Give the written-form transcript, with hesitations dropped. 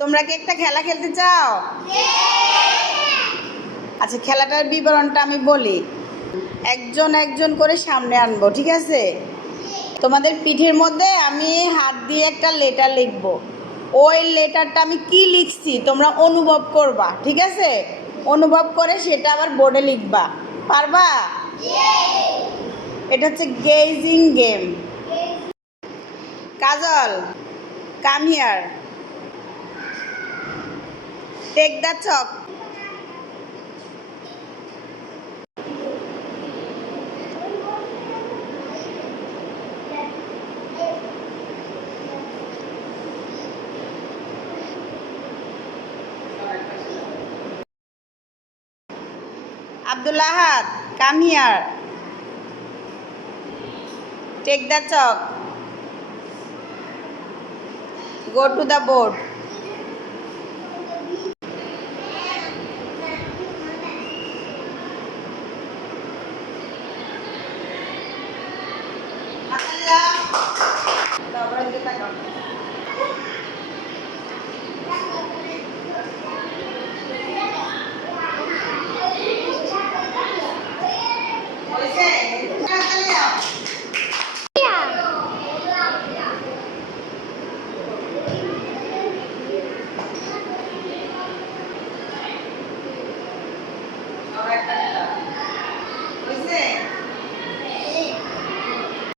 তোমরা কি একটা খেলা খেলতে চাও? আচ্ছা, খেলাটার বিবরণটা আমি বলি। একজন একজন করে সামনে আনবো, ঠিক আছে? তোমাদের পিঠের মধ্যে আমি হাত দিয়ে একটা লেটার লিখবো। ওই লেটারটা আমি কি লিখছি তোমরা অনুভব করবা, ঠিক আছে? অনুভব করে সেটা আবার বোর্ডে লিখবা। পারবা? এটা হচ্ছে guessing game. Kajal, come here, take the chalk. Abdul Ahad, come here. Take the chalk. Go to the board.